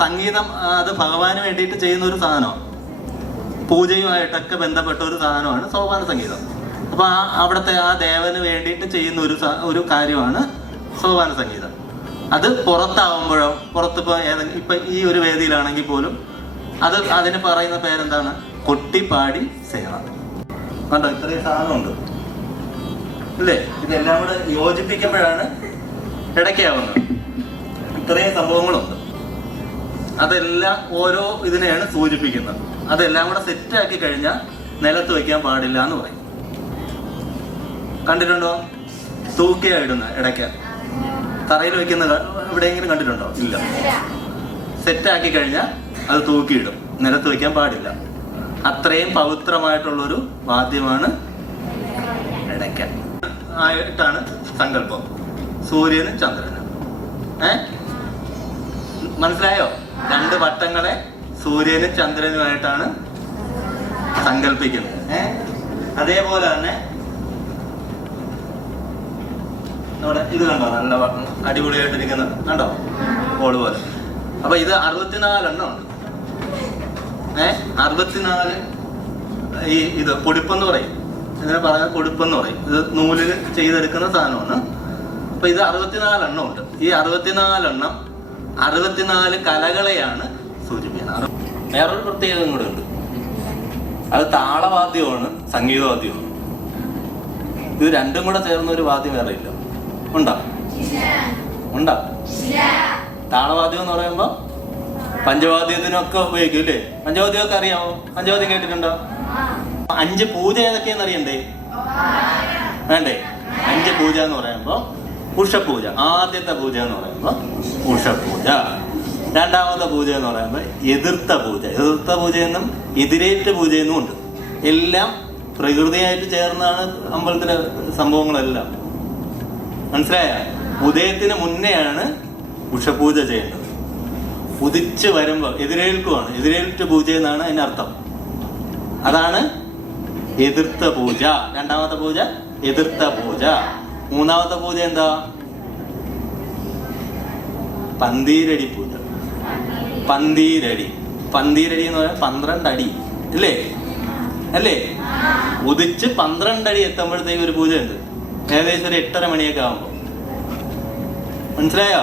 സംഗീതം അത് ഭഗവാന് വേണ്ടിയിട്ട് ചെയ്യുന്ന ഒരു സാധനമാണ്, പൂജയുമായിട്ടൊക്കെ ബന്ധപ്പെട്ട ഒരു സാധനമാണ് സോപാന സംഗീതം. അപ്പോൾ അവിടുത്തെ ആ ദേവന് വേണ്ടിയിട്ട് ചെയ്യുന്ന ഒരു കാര്യമാണ് സോപാന സംഗീതം. അത് പുറത്താവുമ്പോഴോ, പുറത്തിപ്പോൾ ഇപ്പം ഈ ഒരു വേദിയിലാണെങ്കിൽ പോലും അതിന് പറയുന്ന പേരെന്താണ്? കൊട്ടിപ്പാടി സേവ. കണ്ടോ, ഇത്രയും സാധനമുണ്ട് അല്ലേ? ഇതെല്ലാം കൂടെ യോജിപ്പിക്കുമ്പോഴാണ് ഇടയ്ക്കാവുന്നത്. ഇത്രയും സംഭവങ്ങളുണ്ട്. അതെല്ലാം ഓരോ ഇതിനെയാണ് സൂചിപ്പിക്കുന്നത്. അതെല്ലാം കൂടെ സെറ്റാക്കി കഴിഞ്ഞാൽ നിലത്ത് വയ്ക്കാൻ പാടില്ല എന്ന് പറയും. കണ്ടിട്ടുണ്ടോ? തൂക്കിയായിടുന്ന ഇടയ്ക്ക് തറയിൽ വയ്ക്കുന്ന എവിടെയെങ്കിലും കണ്ടിട്ടുണ്ടോ? ഇല്ല. സെറ്റാക്കി കഴിഞ്ഞാൽ അത് തൂക്കിയിടും, നിലത്ത് വയ്ക്കാൻ പാടില്ല. അത്രയും പവിത്രമായിട്ടുള്ളൊരു വാദ്യമാണ് ഇടയ്ക്ക ആയിട്ടാണ് സങ്കല്പം. സൂര്യനും ചന്ദ്രനും. മനസ്സിലായോ? രണ്ട് വട്ടങ്ങളെ സൂര്യനും ചന്ദ്രനുമായിട്ടാണ് സങ്കല്പിക്കുന്നത്. അതേപോലെ തന്നെ നമ്മുടെ ഇത് കണ്ടോ, നല്ല അടിപൊളിയായിട്ടിരിക്കുന്നത് കണ്ടോ, ബോൾ പോലെ. അപ്പൊ ഇത് 64 എണ്ണം ഉണ്ട്. 64 ഇത് പൊടിപ്പെന്ന് പറയും, ഇതിനെ പറഞ്ഞാൽ പൊടിപ്പെന്ന് പറയും. ഇത് നൂലിൽ ചെയ്തെടുക്കുന്ന സാധനമാണ്. അപ്പൊ ഇത് 64 എണ്ണം ഉണ്ട്. ഈ 64 എണ്ണം 64 കലകളെയാണ് സൂചിപ്പിക്കുന്നത്. വേറൊരു പ്രത്യേകത കൂടെ ഉണ്ട്. അത് താളവാദ്യമാണ്, സംഗീതവാദ്യമാണ്. ഇത് രണ്ടും കൂടെ ചേർന്ന ഒരു വാദ്യം വേറെ ഇല്ല. ഉണ്ടോ? താളവാദ്യം എന്ന് പറയുമ്പോ പഞ്ചവാദ്യത്തിനൊക്കെ ഉപയോഗിക്കും അല്ലേ? പഞ്ചവാദ്യമൊക്കെ അറിയാമോ? പഞ്ചവാദ്യം കേട്ടിട്ടുണ്ടോ? 5 പൂജ ഏതൊക്കെയെന്ന് അറിയണ്ടേ? വേണ്ടേ? 5 പൂജ എന്ന് പറയുമ്പോ ഉഷപൂജ. ആദ്യത്തെ പൂജ എന്ന് പറയുമ്പോൾ ഉഷപൂജ. രണ്ടാമത്തെ പൂജ എന്ന് പറയുമ്പോൾ എതിർത്ത പൂജ. എതിർത്ത പൂജയെന്നും എതിരേറ്റ പൂജയെന്നും ഉണ്ട്. എല്ലാം പ്രകൃതിയായിട്ട് ചേർന്നാണ് അമ്പലത്തിലെ സംഭവങ്ങളെല്ലാം. മനസ്സിലായ? ഉദയത്തിന് മുന്നെയാണ് ഉഷപൂജ ചെയ്യേണ്ടത്. ഉദിച്ച് വരുമ്പോൾ എതിരേൽക്കുവാണ്. എതിരേറ്റ പൂജ എന്നാണ് അതിനർത്ഥം. അതാണ് എതിർത്ത പൂജ. രണ്ടാമത്തെ പൂജ എതിർത്ത പൂജ. മൂന്നാമത്തെ പൂജ എന്താ? പന്തീരടി പൂജ. പന്തീരടി എന്ന് പറയാൻ 12 അടി അല്ലേ? ഉദിച്ച് 12 അടി എത്തുമ്പോഴത്തേക്ക് ഒരു പൂജ ഉണ്ട്. ഏകദേശം ഒരു 8:30 മണിയൊക്കെ ആകുമ്പോൾ. മനസ്സിലായോ?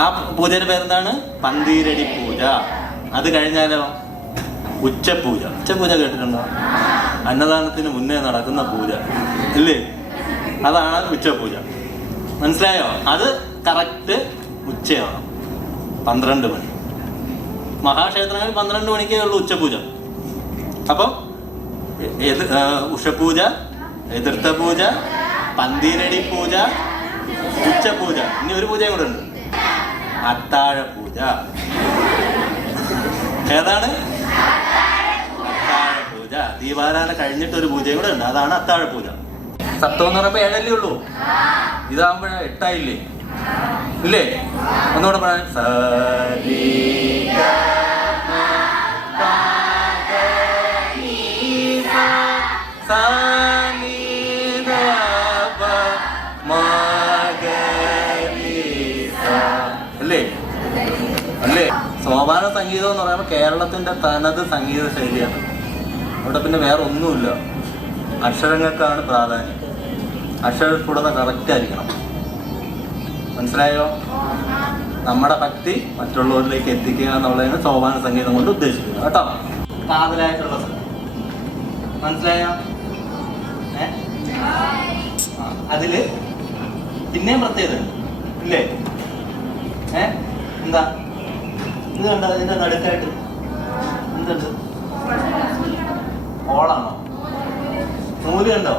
ആ പൂജയുടെ പേരെന്താണ്? പന്തീരടി പൂജ. അത് കഴിഞ്ഞാലോ ഉച്ചപൂജ. ഉച്ചപൂജ കേട്ടിട്ടുണ്ടോ? അന്നദാനത്തിന് മുന്നേ നടക്കുന്ന പൂജ ഇല്ലേ? അതാണ് ഉച്ചപൂജ. മനസ്സിലായോ? അത് കറക്റ്റ് ഉച്ചയാണ്, 12 മണി. മഹാക്ഷേത്രങ്ങളിൽ 12 മണിക്കേ ഉള്ളൂ ഉച്ചപൂജ. അപ്പം ഉഷപൂജ, എതിർത്ത പൂജ, പന്തീരടി പൂജ, ഉച്ചപൂജ. ഇനി ഒരു പൂജയും കൂടെ ഉണ്ട്, അത്താഴ പൂജ. ഏതാണ്? അത്താഴ പൂജ. ദീപാരാധന കഴിഞ്ഞിട്ടൊരു പൂജയും കൂടെ ഉണ്ട്, അതാണ് അത്താഴ പൂജ. സപ്തം എന്ന് പറയുമ്പോൾ 7 അല്ലേ ഉള്ളൂ. ഇതാകുമ്പോഴ 8 ആയില്ലേ? ഇല്ലേ? ഒന്നുകൂടെ പറയാൻ. അല്ലേ? സോപാന സംഗീതം എന്ന് പറയുമ്പോൾ കേരളത്തിന്റെ തനത് സംഗീത ശൈലിയാണ്. അവിടെ പിന്നെ വേറെ ഒന്നുമില്ല. അക്ഷരങ്ങൾക്കാണ് പ്രാധാന്യം. അക്ഷരസ്ഫുടത കറക്റ്റ് ആയിരിക്കണം. മനസ്സിലായോ? നമ്മുടെ ഭക്തി മറ്റുള്ളവരിലേക്ക് എത്തിക്കുക എന്നുള്ളതാണ് സോപാന സംഗീതം കൊണ്ട് ഉദ്ദേശിക്കുന്നത് കേട്ടോ. കാതലായിട്ടുള്ള മനസ്സിലായോ? അതില് പിന്നെയും പ്രത്യേകത ഇല്ലേ? എന്താ ഇത് കണ്ടോ? ഇതിന്റെ നടുക്കായിട്ട് എന്തുണ്ട്? ഓളാണോ? നൂല് കണ്ടോ?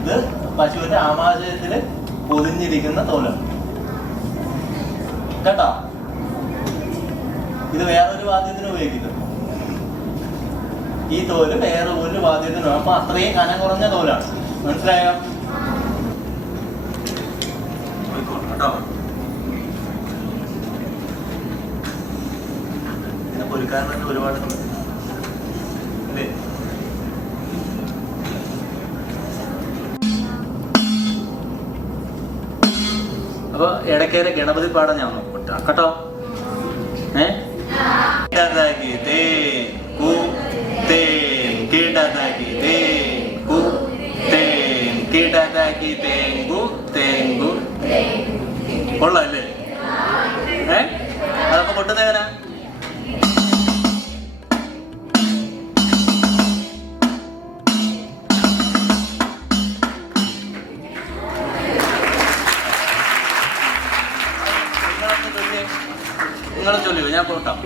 ഇത് പശുവിന്റെ ആമാശയത്തില് പൊതിഞ്ഞിരിക്കുന്ന തോലാണ് കേട്ടോ. ഇത് വേറൊരു വാദ്യത്തിന് ഉപയോഗിക്കുന്നത്. ഈ തോല് വേറെ ഒരു വാദ്യത്തിനും. അപ്പൊ അത്രയും കനം കുറഞ്ഞ തോലാണ്. മനസ്സിലായോ? കേട്ടോ. ഇതിനെ പൊരുക്കാൻ തന്നെ ഒരുപാട് അല്ലേ? അപ്പൊ ഇടയ്ക്കേറെ ഗണപതി പാടാൻ ഞാൻ നോക്കട്ടെ കേട്ടോ. കിടതകിതേ കുത്തേൻ കിടതകിതേ കുത്തേൻ കിടതകിതേങ്കു തേങ്കു. കൊള്ളാല്ലേ? അതൊക്കെ കൊട്ടുന്നേനാ? നിങ്ങളെ ചൊല്ലിയോ? ഞാൻ പോട്ടാം.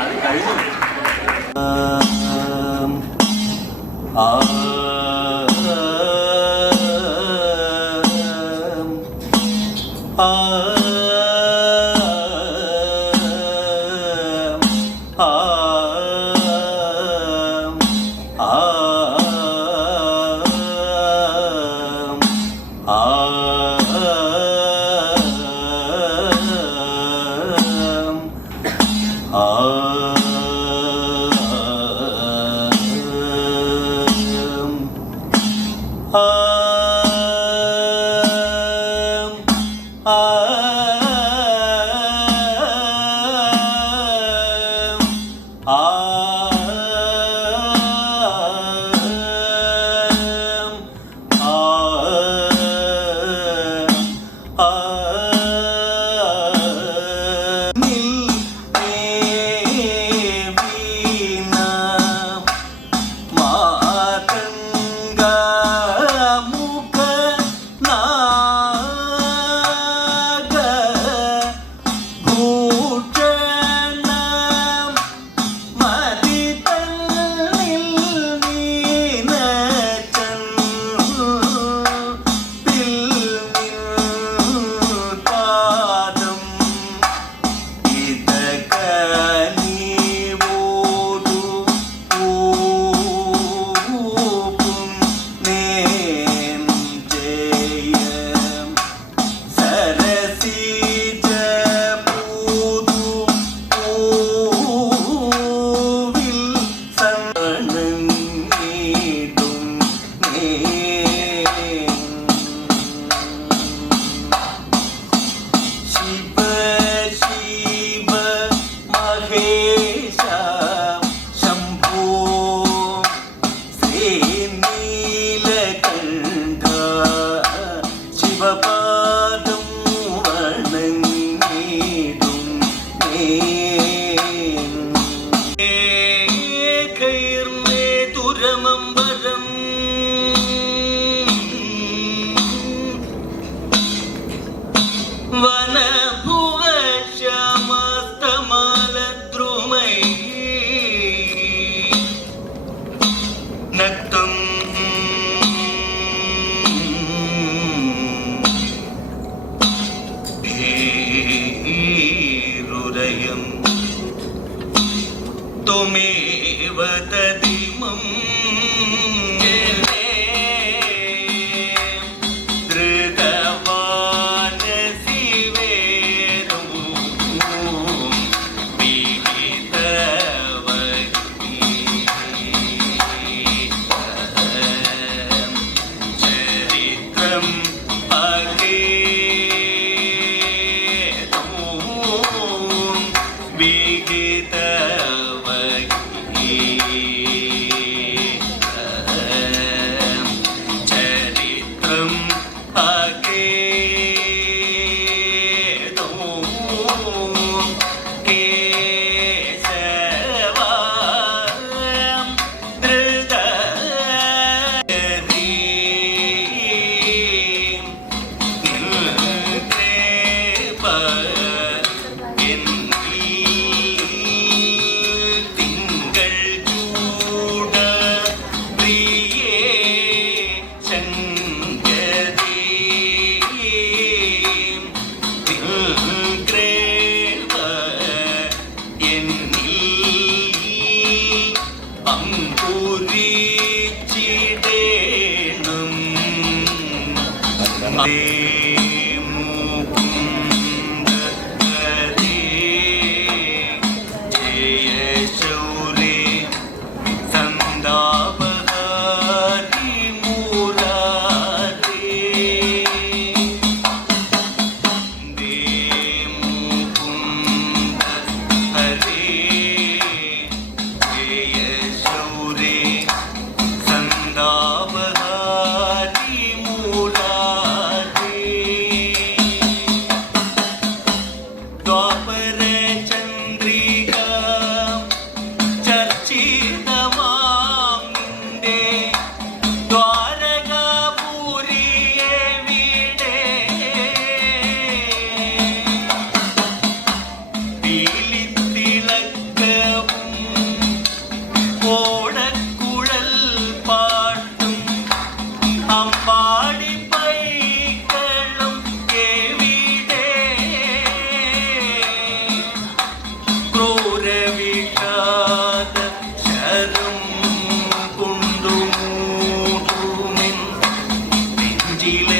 അത് കഴിഞ്ഞു. സൃഷ്ടിയിലെ